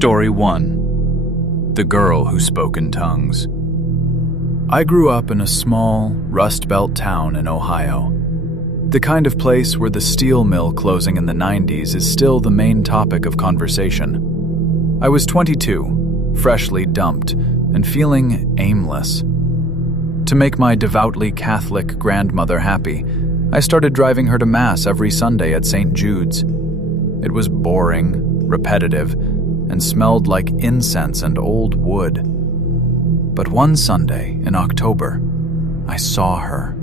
Story 1. The Girl Who Spoke in Tongues. I grew up in a small, Rust Belt town in Ohio. The kind of place where the steel mill closing in the 90s is still the main topic of conversation. I was 22, freshly dumped, and feeling aimless. To make my devoutly Catholic grandmother happy, I started driving her to Mass every Sunday at St. Jude's. It was boring, repetitive, and smelled like incense and old wood. But one Sunday in October, I saw her.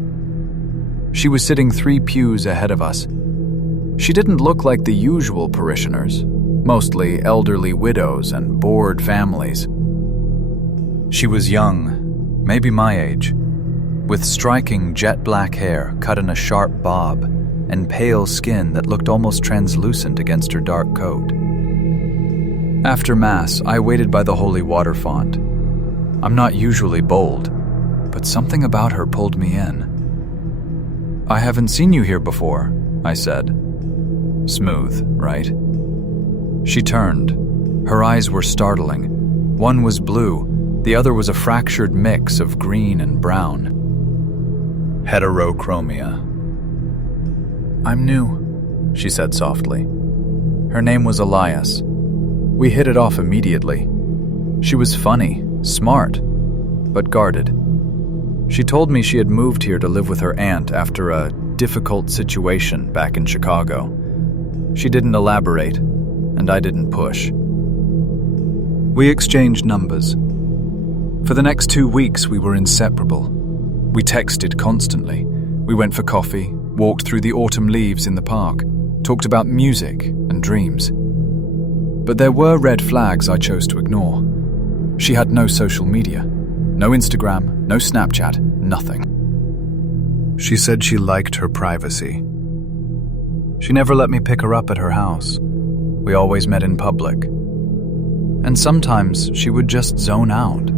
She was sitting 3 pews ahead of us. She didn't look like the usual parishioners, mostly elderly widows and bored families. She was young, maybe my age, with striking jet-black hair cut in a sharp bob and pale skin that looked almost translucent against her dark coat. After Mass, I waited by the holy water font. I'm not usually bold, but something about her pulled me in. "I haven't seen you here before," I said. Smooth, right? She turned. Her eyes were startling. One was blue, the other was a fractured mix of green and brown. Heterochromia. "I'm new," she said softly. Her name was Elias. We hit it off immediately. She was funny, smart, but guarded. She told me she had moved here to live with her aunt after a difficult situation back in Chicago. She didn't elaborate, and I didn't push. We exchanged numbers. For the next 2 weeks, we were inseparable. We texted constantly. We went for coffee, walked through the autumn leaves in the park, talked about music and dreams. But there were red flags I chose to ignore. She had no social media, no Instagram, no Snapchat, nothing. She said she liked her privacy. She never let me pick her up at her house. We always met in public. And sometimes she would just zone out.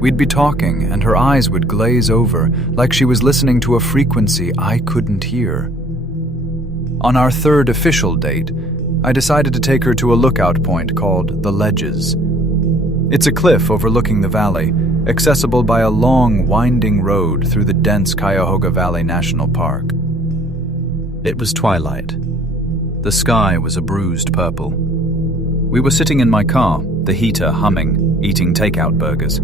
We'd be talking and her eyes would glaze over like she was listening to a frequency I couldn't hear. On our 3rd official date, I decided to take her to a lookout point called The Ledges. It's a cliff overlooking the valley, accessible by a long, winding road through the dense Cuyahoga Valley National Park. It was twilight. The sky was a bruised purple. We were sitting in my car, the heater humming, eating takeout burgers.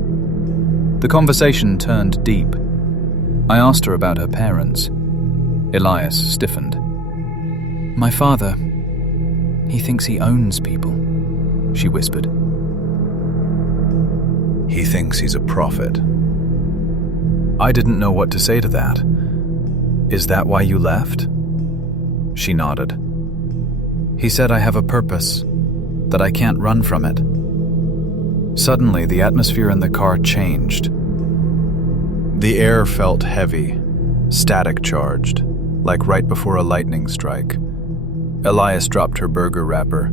The conversation turned deep. I asked her about her parents. Elias stiffened. "My father, he thinks he owns people," she whispered. "He thinks he's a prophet." I didn't know what to say to that. "Is that why you left?" She nodded. "He said I have a purpose, that I can't run from it." Suddenly, the atmosphere in the car changed. The air felt heavy, static-charged, like right before a lightning strike. Elias dropped her burger wrapper.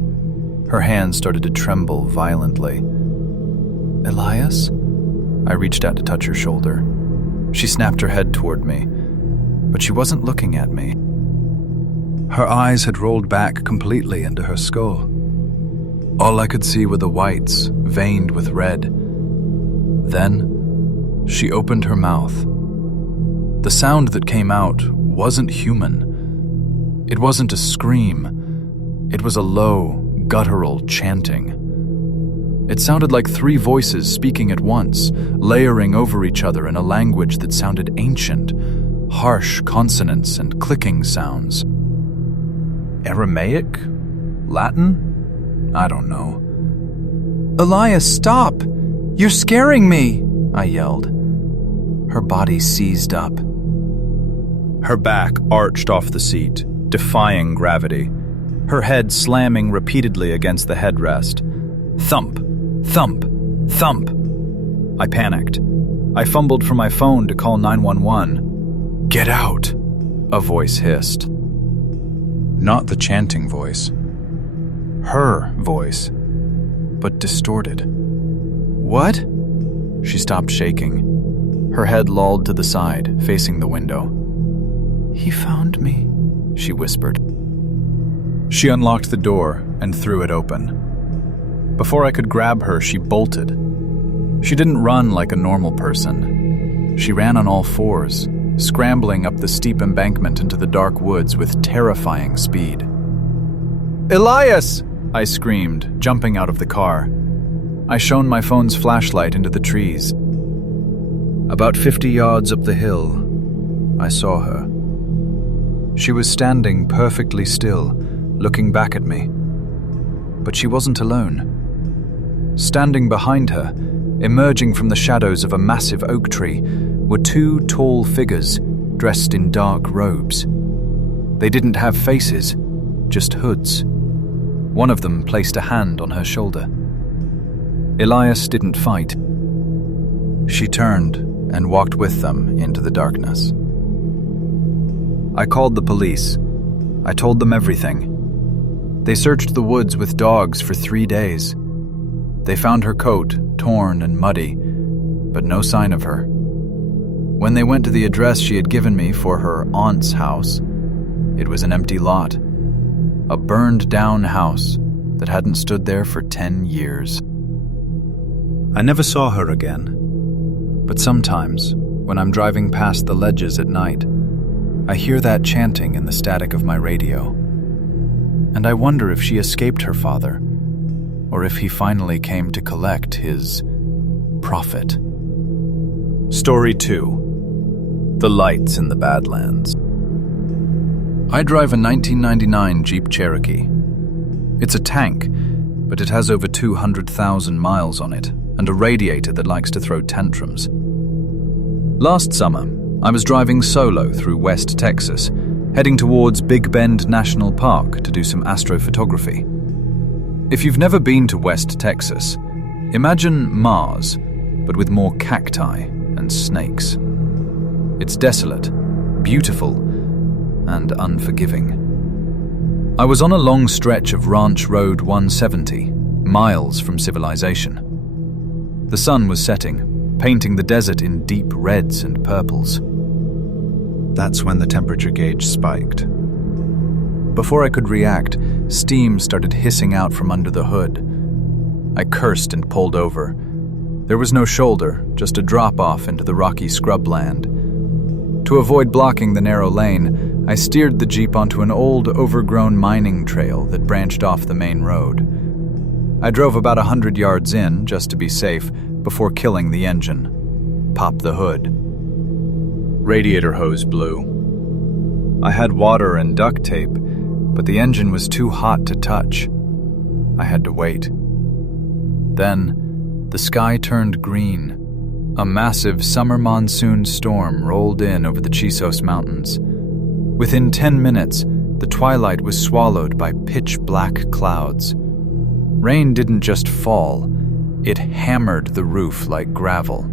Her hands started to tremble violently. "Elias?" I reached out to touch her shoulder. She snapped her head toward me, but she wasn't looking at me. Her eyes had rolled back completely into her skull. All I could see were the whites, veined with red. Then, she opened her mouth. The sound that came out wasn't human. It wasn't a scream. It was a low, guttural chanting. It sounded like 3 voices speaking at once, layering over each other in a language that sounded ancient, harsh consonants and clicking sounds. Aramaic? Latin? I don't know. "Elias, stop! You're scaring me!" I yelled. Her body seized up. Her back arched off the seat, defying gravity, her head slamming repeatedly against the headrest. Thump, thump, thump. I panicked. I fumbled for my phone to call 911. "Get out!" a voice hissed. Not the chanting voice. Her voice, but distorted. "What?" She stopped shaking. Her head lolled to the side, facing the window. "He found me," she whispered. She unlocked the door and threw it open. Before I could grab her, she bolted. She didn't run like a normal person. She ran on all fours, scrambling up the steep embankment into the dark woods with terrifying speed. "Elias!" I screamed, jumping out of the car. I shone my phone's flashlight into the trees. About 50 yards up the hill, I saw her. She was standing perfectly still, looking back at me. But she wasn't alone. Standing behind her, emerging from the shadows of a massive oak tree, were two tall figures dressed in dark robes. They didn't have faces, just hoods. One of them placed a hand on her shoulder. Elias didn't fight. She turned and walked with them into the darkness. I called the police. I told them everything. They searched the woods with dogs for 3 days. They found her coat, torn and muddy, but no sign of her. When they went to the address she had given me for her aunt's house, it was an empty lot. A burned-down house that hadn't stood there for 10 years. I never saw her again, but sometimes, when I'm driving past the ledges at night, I hear that chanting in the static of my radio. And I wonder if she escaped her father, or if he finally came to collect his profit. Story 2. The Lights in the Badlands. I drive a 1999 Jeep Cherokee. It's a tank, but it has over 200,000 miles on it and a radiator that likes to throw tantrums. Last summer, I was driving solo through West Texas, heading towards Big Bend National Park to do some astrophotography. If you've never been to West Texas, imagine Mars, but with more cacti and snakes. It's desolate, beautiful, and unforgiving. I was on a long stretch of Ranch Road 170, miles from civilization. The sun was setting, painting the desert in deep reds and purples. That's when the temperature gauge spiked. Before I could react, steam started hissing out from under the hood. I cursed and pulled over. There was no shoulder, just a drop-off into the rocky scrubland. To avoid blocking the narrow lane, I steered the Jeep onto an old, overgrown mining trail that branched off the main road. I drove about 100 yards in, just to be safe, before killing the engine. Popped the hood. Radiator hose blew. I had water and duct tape, but the engine was too hot to touch. I had to wait. Then, the sky turned green. A massive summer monsoon storm rolled in over the Chisos Mountains. Within 10 minutes, the twilight was swallowed by pitch-black clouds. Rain didn't just fall, it hammered the roof like gravel.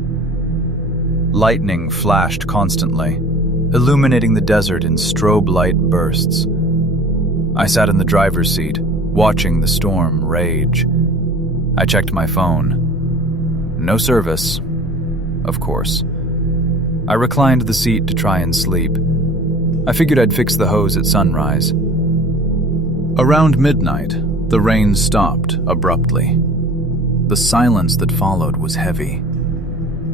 Lightning flashed constantly, illuminating the desert in strobe light bursts. I sat in the driver's seat, watching the storm rage. I checked my phone. No service. Of course. I reclined the seat to try and sleep. I figured I'd fix the hose at sunrise. Around midnight, the rain stopped abruptly. The silence that followed was heavy.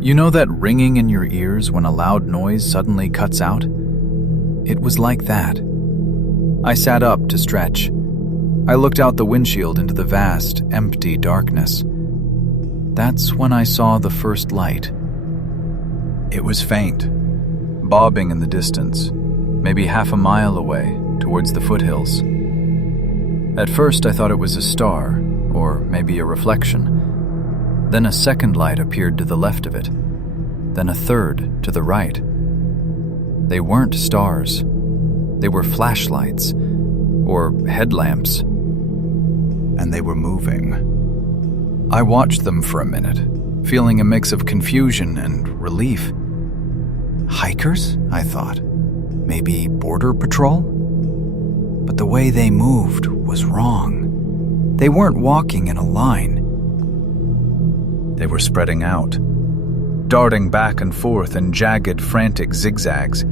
You know that ringing in your ears when a loud noise suddenly cuts out? It was like that. I sat up to stretch. I looked out the windshield into the vast, empty darkness. That's when I saw the first light. It was faint, bobbing in the distance, maybe half a mile away, towards the foothills. At first I thought it was a star, or maybe a reflection. Then a second light appeared to the left of it, then a third to the right. They weren't stars. They were flashlights, or headlamps. And they were moving. I watched them for a minute, feeling a mix of confusion and relief. Hikers, I thought. Maybe border patrol? But the way they moved was wrong. They weren't walking in a line. They were spreading out, darting back and forth in jagged, frantic zigzags.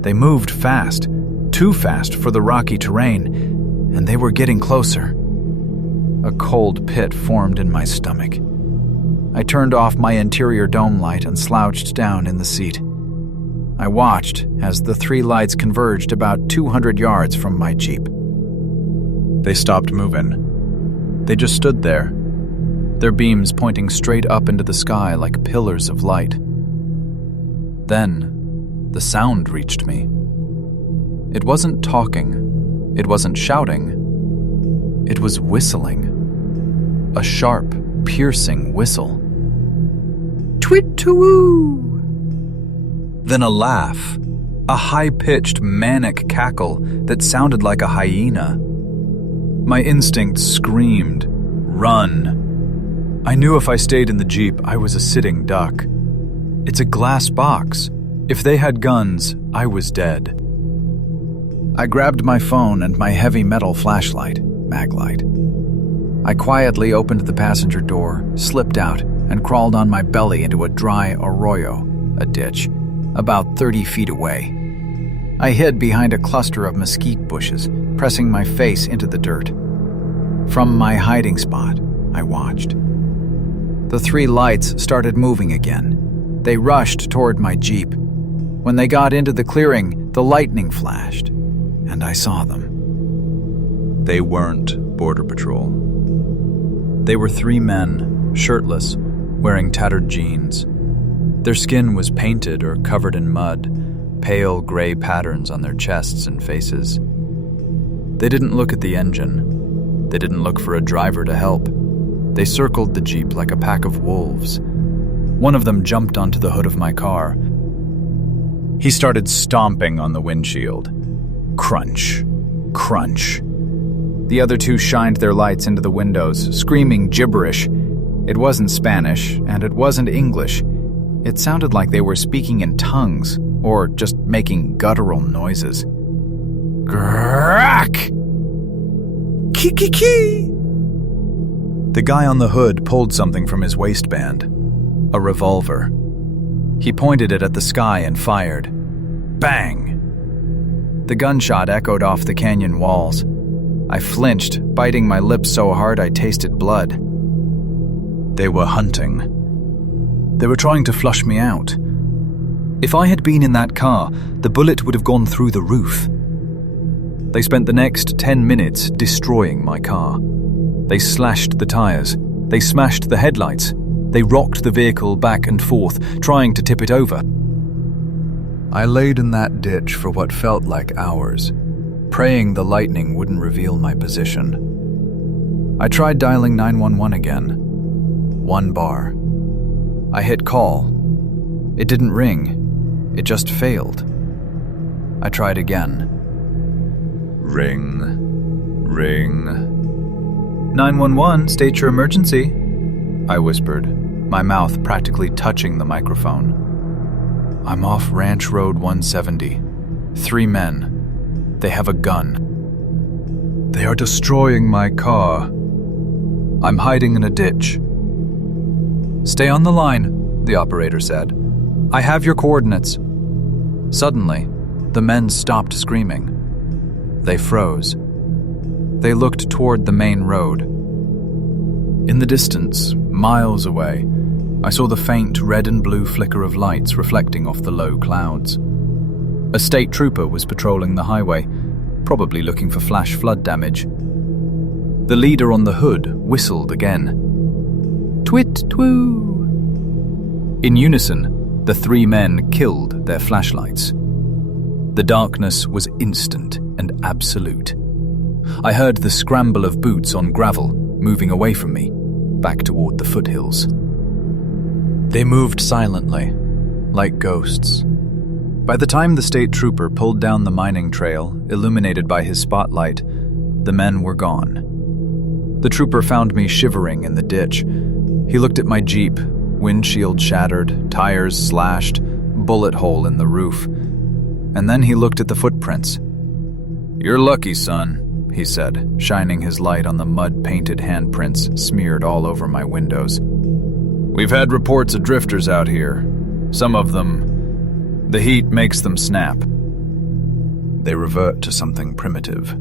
They moved fast, too fast for the rocky terrain, and they were getting closer. A cold pit formed in my stomach. I turned off my interior dome light and slouched down in the seat. I watched as the three lights converged about 200 yards from my Jeep. They stopped moving. They just stood there, their beams pointing straight up into the sky like pillars of light. Then, the sound reached me. It wasn't talking. It wasn't shouting. It was whistling. A sharp, piercing whistle. Twit-to-woo! Then a laugh. A high-pitched, manic cackle that sounded like a hyena. My instinct screamed, "Run!" I knew if I stayed in the Jeep, I was a sitting duck. It's a glass box. If they had guns, I was dead. I grabbed my phone and my heavy metal flashlight, Maglite. I quietly opened the passenger door, slipped out, and crawled on my belly into a dry arroyo, a ditch, about 30 feet away. I hid behind a cluster of mesquite bushes, pressing my face into the dirt. From my hiding spot, I watched. The three lights started moving again. They rushed toward my Jeep. When they got into the clearing, the lightning flashed, and I saw them. They weren't Border Patrol. They were three men, shirtless, wearing tattered jeans. Their skin was painted or covered in mud, pale gray patterns on their chests and faces. They didn't look at the engine. They didn't look for a driver to help. They circled the Jeep like a pack of wolves. One of them jumped onto the hood of my car. He started stomping on the windshield. Crunch, crunch. The other two shined their lights into the windows, screaming gibberish. It wasn't Spanish, and it wasn't English. It sounded like they were speaking in tongues, or just making guttural noises. Grack! Ki-ki-ki! The guy on the hood pulled something from his waistband. A revolver. He pointed it at the sky and fired. Bang! The gunshot echoed off the canyon walls. I flinched, biting my lips so hard I tasted blood. They were hunting. They were trying to flush me out. If I had been in that car, the bullet would have gone through the roof. They spent the next 10 minutes destroying my car. They slashed the tires. They smashed the headlights. They rocked the vehicle back and forth, trying to tip it over. I laid in that ditch for what felt like hours, praying the lightning wouldn't reveal my position. I tried dialing 911 again. 1 bar. I hit call. It didn't ring. It just failed. I tried again. Ring. Ring. 911, state your emergency, I whispered, my mouth practically touching the microphone. I'm off Ranch Road 170. 3 men. They have a gun. They are destroying my car. I'm hiding in a ditch. Stay on the line, the operator said. I have your coordinates. Suddenly, the men stopped screaming. They froze. They looked toward the main road. In the distance, miles away, I saw the faint red and blue flicker of lights reflecting off the low clouds. A state trooper was patrolling the highway, probably looking for flash flood damage. The leader on the hood whistled again. Twit-twoo! In unison, the 3 men killed their flashlights. The darkness was instant and absolute. I heard the scramble of boots on gravel moving away from me, back toward the foothills. They moved silently, like ghosts. By the time the state trooper pulled down the mining trail, illuminated by his spotlight, the men were gone. The trooper found me shivering in the ditch. He looked at my Jeep, windshield shattered, tires slashed, bullet hole in the roof. And then he looked at the footprints. You're lucky, son, he said, shining his light on the mud-painted handprints smeared all over my windows. We've had reports of drifters out here. Some of them, the heat makes them snap. They revert to something primitive.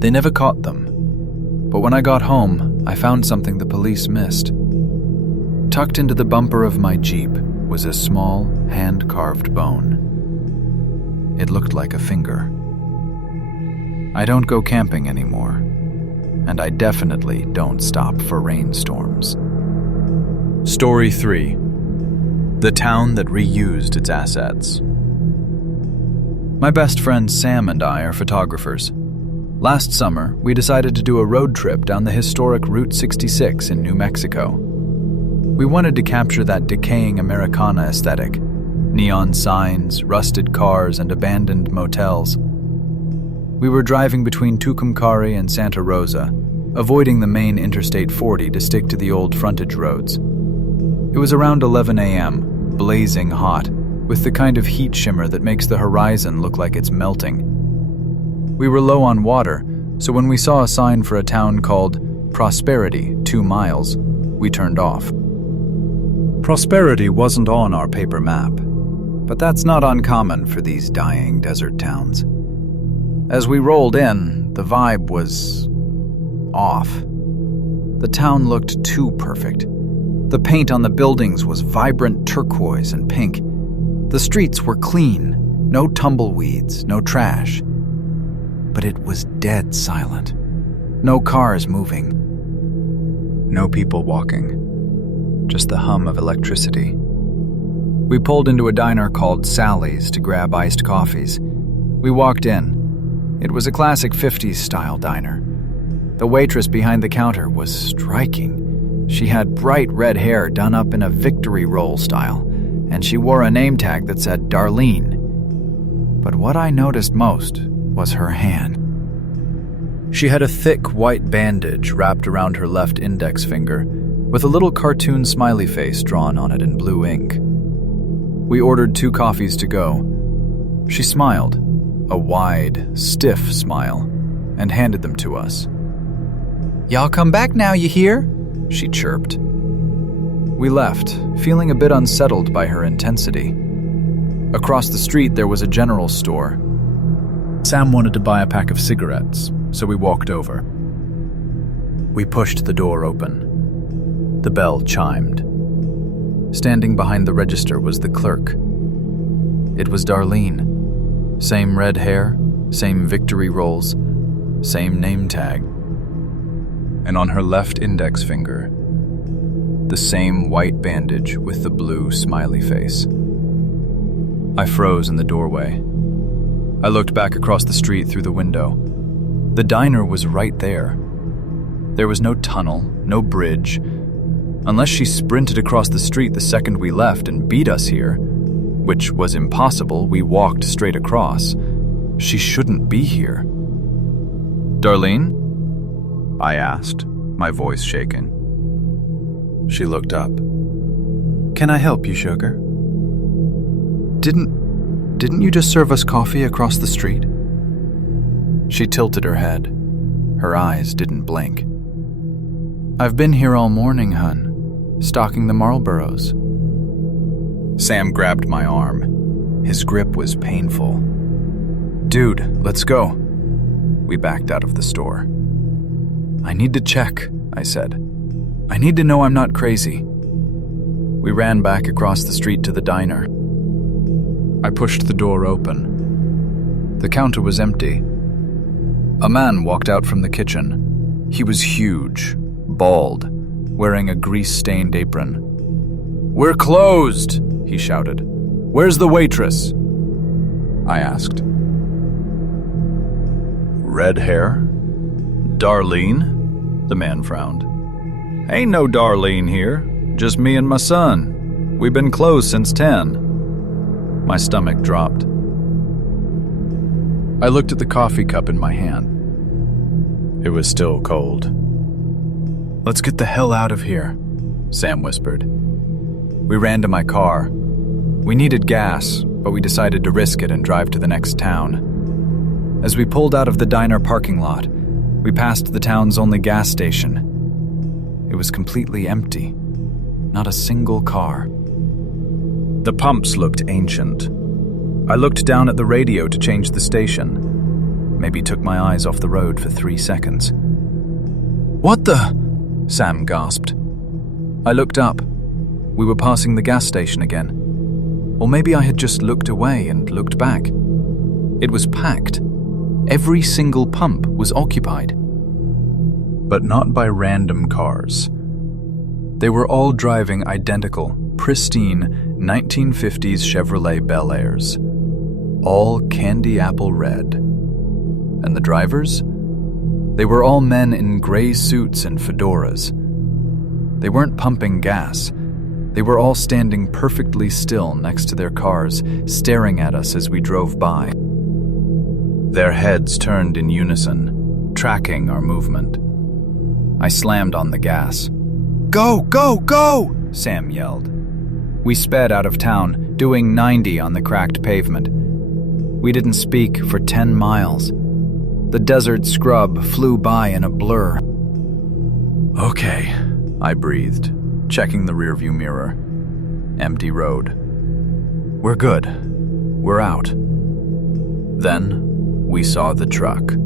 They never caught them. But when I got home, I found something the police missed. Tucked into the bumper of my Jeep was a small, hand-carved bone. It looked like a finger. I don't go camping anymore, and I definitely don't stop for rainstorms. Story 3. The town that reused its assets. My best friend Sam and I are photographers. Last summer, we decided to do a road trip down the historic Route 66 in New Mexico. We wanted to capture that decaying Americana aesthetic: neon signs, rusted cars, and abandoned motels. We were driving between Tucumcari and Santa Rosa, avoiding the main Interstate 40 to stick to the old frontage roads. It was around 11 a.m., blazing hot, with the kind of heat shimmer that makes the horizon look like it's melting. We were low on water, so when we saw a sign for a town called Prosperity, 2 miles, we turned off. Prosperity wasn't on our paper map, but that's not uncommon for these dying desert towns. As we rolled in, the vibe was off. The town looked too perfect. The paint on the buildings was vibrant turquoise and pink. The streets were clean, no tumbleweeds, no trash. But it was dead silent. No cars moving. No people walking. Just the hum of electricity. We pulled into a diner called Sally's to grab iced coffees. We walked in. It was a classic 50s-style diner. The waitress behind the counter was striking. She had bright red hair done up in a victory roll style, and she wore a name tag that said Darlene. But what I noticed most was her hand. She had a thick white bandage wrapped around her left index finger, with a little cartoon smiley face drawn on it in blue ink. We ordered 2 coffees to go. She smiled, a wide, stiff smile, and handed them to us. "Y'all come back now, you hear?" she chirped. We left, feeling a bit unsettled by her intensity. Across the street there was a general store. Sam wanted to buy a pack of cigarettes, so we walked over. We pushed the door open. The bell chimed. Standing behind the register was the clerk. It was Darlene. Same red hair, same victory rolls, same name tag. And on her left index finger, the same white bandage with the blue smiley face. I froze in the doorway. I looked back across the street through the window. The diner was right there. There was no tunnel, no bridge. Unless she sprinted across the street the second we left and beat us here, which was impossible, we walked straight across. She shouldn't be here. "Darlene?" I asked, my voice shaking. She looked up. "Can I help you, sugar?" Didn't you just serve us coffee across the street?" She tilted her head. Her eyes didn't blink. "I've been here all morning, hun, stocking the Marlboros." Sam grabbed my arm. His grip was painful. "Dude, let's go." We backed out of the store. "I need to check," I said. "I need to know I'm not crazy." We ran back across the street to the diner. I pushed the door open. The counter was empty. A man walked out from the kitchen. He was huge, bald, wearing a grease-stained apron. "We're closed!" he shouted. "Where's the waitress?" I asked. "Red hair? Darlene?" The man frowned. "Ain't no Darlene here, just me and my son. We've been closed since 10. My stomach dropped. I looked at the coffee cup in my hand. It was still cold. "Let's get the hell out of here," Sam whispered. We ran to my car. We needed gas, but we decided to risk it and drive to the next town. As we pulled out of the diner parking lot, we passed the town's only gas station. It was completely empty. Not a single car. The pumps looked ancient. I looked down at the radio to change the station. Maybe took my eyes off the road for 3 seconds. "What the?" Sam gasped. I looked up. We were passing the gas station again. Or maybe I had just looked away and looked back. It was packed. Every single pump was occupied. But not by random cars. They were all driving identical, pristine 1950s Chevrolet Bel Airs. All candy apple red. And the drivers? They were all men in gray suits and fedoras. They weren't pumping gas. They were all standing perfectly still next to their cars, staring at us as we drove by. Their heads turned in unison, tracking our movement. I slammed on the gas. "Go, go, go!" Sam yelled. We sped out of town, doing 90 on the cracked pavement. We didn't speak for 10 miles. The desert scrub flew by in a blur. "Okay," I breathed, checking the rearview mirror. Empty road. "We're good. We're out." Then we saw the truck.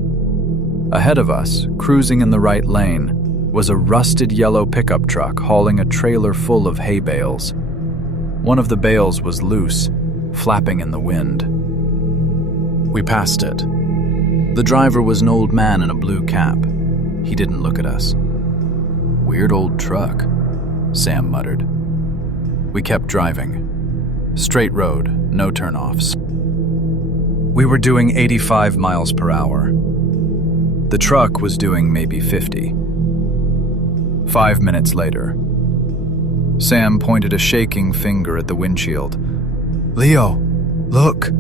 Ahead of us, cruising in the right lane, was a rusted yellow pickup truck hauling a trailer full of hay bales. One of the bales was loose, flapping in the wind. We passed it. The driver was an old man in a blue cap. He didn't look at us. "Weird old truck," Sam muttered. We kept driving. Straight road, no turnoffs. We were doing 85 miles per hour. The truck was doing maybe 50. 5 minutes later, Sam pointed a shaking finger at the windshield. "Leo, look!"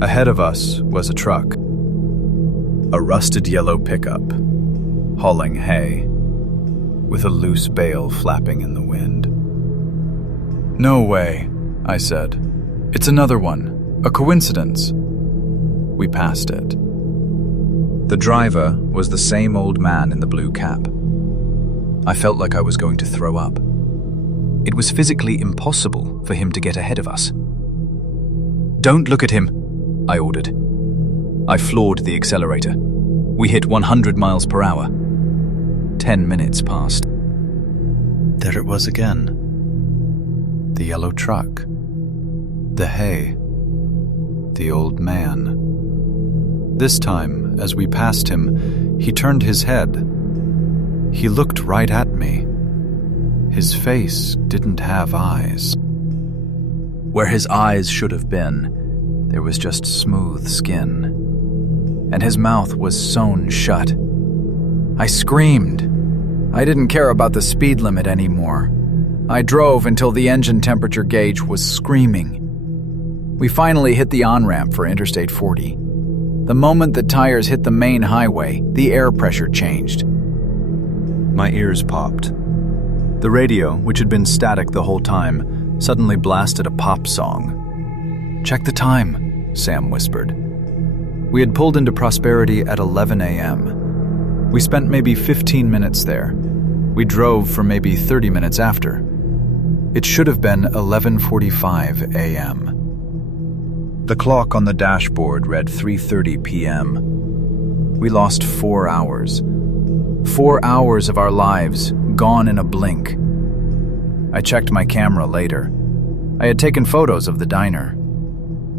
Ahead of us was a truck. A rusted yellow pickup, hauling hay, with a loose bale flapping in the wind. "No way," I said. "It's another one. A coincidence." We passed it. The driver was the same old man in the blue cap. I felt like I was going to throw up. It was physically impossible for him to get ahead of us. "Don't look at him," I ordered. I floored the accelerator. We hit 100 miles per hour. 10 minutes passed. There it was again. The yellow truck. The hay. The old man. This time, as we passed him, he turned his head. He looked right at me. His face didn't have eyes. Where his eyes should have been, there was just smooth skin. And his mouth was sewn shut. I screamed. I didn't care about the speed limit anymore. I drove until the engine temperature gauge was screaming. We finally hit the on-ramp for Interstate 40. The moment the tires hit the main highway, the air pressure changed. My ears popped. The radio, which had been static the whole time, suddenly blasted a pop song. "Check the time," Sam whispered. We had pulled into Prosperity at 11 a.m. We spent maybe 15 minutes there. We drove for maybe 30 minutes after. It should have been 11:45 a.m. The clock on the dashboard read 3:30 p.m. We lost 4 hours. 4 hours of our lives, gone in a blink. I checked my camera later. I had taken photos of the diner.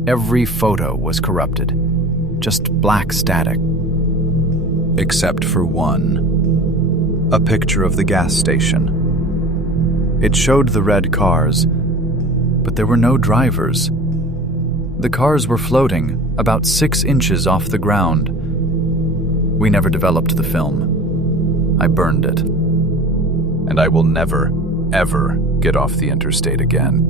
Every photo was corrupted. Just black static. Except for one. A picture of the gas station. It showed the red cars, but there were no drivers. The cars were floating about 6 inches off the ground. We never developed the film. I burned it. And I will never, ever get off the interstate again.